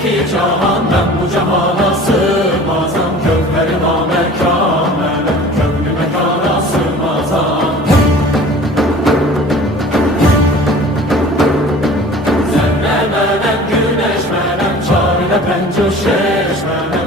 iki cahan, ben bu cahana sığmazam. Kövleri namekâmele, kövlü mekana sığmazam. Zerre melem, güneş melem, çarede pencü şeş melem.